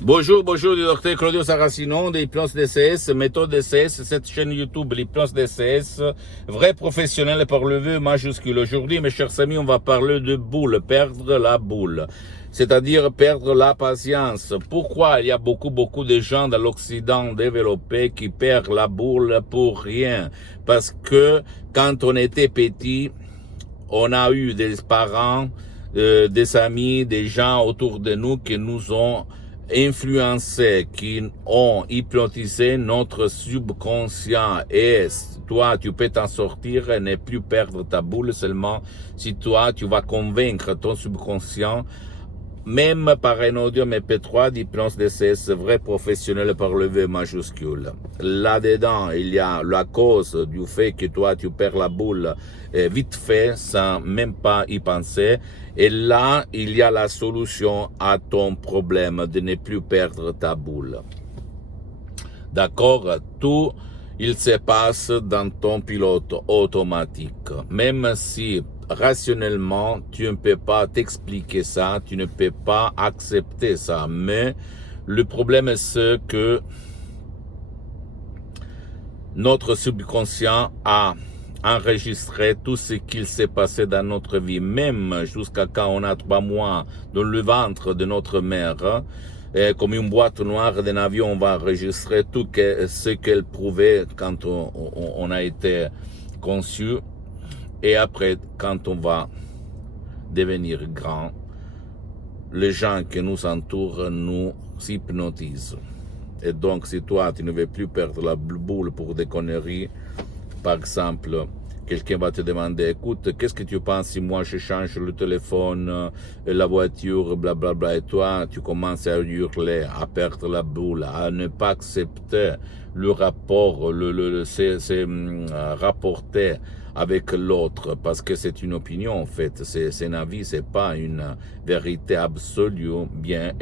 Bonjour, bonjour du docteur Claudio Saracino de l'hypnose DCS, méthode DCS, cette chaîne YouTube, l'hypnose DCS, vrai professionnel par le V majuscule. Aujourd'hui, mes chers amis, on va parler de boule, perdre la boule, c'est-à-dire perdre la patience. Pourquoi il y a beaucoup de gens dans l'Occident développé qui perdent la boule pour rien? Parce que quand on était petit, on a eu des parents, des amis, des gens autour de nous qui nous ont influencés, qui ont hypnotisé notre subconscient. Et toi, tu peux t'en sortir et ne plus perdre ta boule seulement si toi, tu vas convaincre ton subconscient, même par un audio MP3 d'hypnose DCS vrai professionnel par le V majuscule. Là-dedans, il y a la cause du fait que toi, tu perds la boule vite fait, sans même pas y penser. Et là, il y a la solution à ton problème de ne plus perdre ta boule. D'accord? Tout, il se passe dans ton pilote automatique. Même si rationnellement, tu ne peux pas t'expliquer ça, tu ne peux pas accepter ça. Mais le problème, c'est que notre subconscient a enregistré tout ce qu'il s'est passé dans notre vie, même jusqu'à quand on a 3 mois dans le ventre de notre mère. Et comme une boîte noire d'un avion, on va enregistrer tout ce qu'elle prouvait quand on a été conçu. Et après, quand on va devenir grand, les gens qui nous entourent nous hypnotisent. Et donc, si toi, tu ne veux plus perdre la boule pour des conneries, par exemple, quelqu'un va te demander, écoute, qu'est-ce que tu penses si moi je change le téléphone, la voiture, blablabla, et toi, tu commences à hurler, à perdre la boule, à ne pas accepter le rapport, c'est rapporté avec l'autre, parce que c'est une opinion en fait, c'est un avis, c'est pas une vérité absolue. Bien,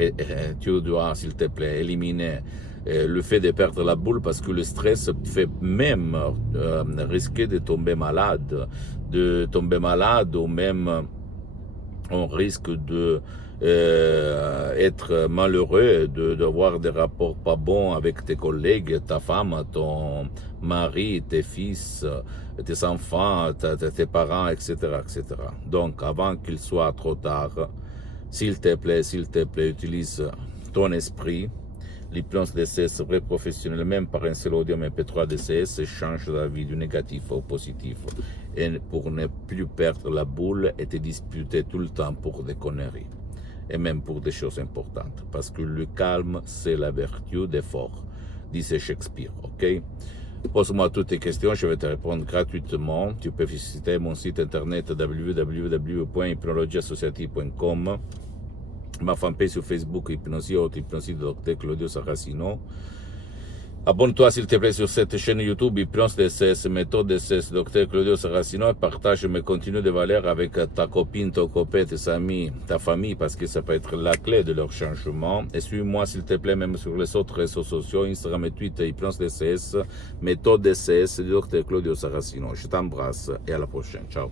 tu dois, s'il te plaît, éliminer le fait de perdre la boule, parce que le stress fait même risquer de tomber malade, ou même on risque de être malheureux, d'avoir des rapports pas bons avec tes collègues, ta femme, ton mari, tes fils, tes enfants, tes parents, etc., etc. Donc, avant qu'il soit trop tard, s'il te plaît, utilise ton esprit. L'hypnose DCS vrai professionnel, même par un seul audio MP3 DCS, change la vie du négatif au positif. Et pour ne plus perdre la boule et te disputer tout le temps pour des conneries. Et même pour des choses importantes. Parce que le calme, c'est la vertu des forts, disait Shakespeare, ok? Pose-moi toutes tes questions, je vais te répondre gratuitement. Tu peux visiter mon site internet www.hypnologieassociative.com, ma fanpage sur Facebook, Hypnosie de Dr Claudio Saracino. Abonne-toi s'il te plaît sur cette chaîne YouTube, Hypnose DCS, méthode DCS, Dr Claudio Saracino, et partage mes contenus de valeur avec ta copine, ton copain, tes amis, ta famille, parce que ça peut être la clé de leur changement. Et suis-moi s'il te plaît même sur les autres réseaux sociaux, Instagram et Twitter, Hypnose DCS, méthode DCS, Dr Claudio Saracino. Je t'embrasse et à la prochaine. Ciao.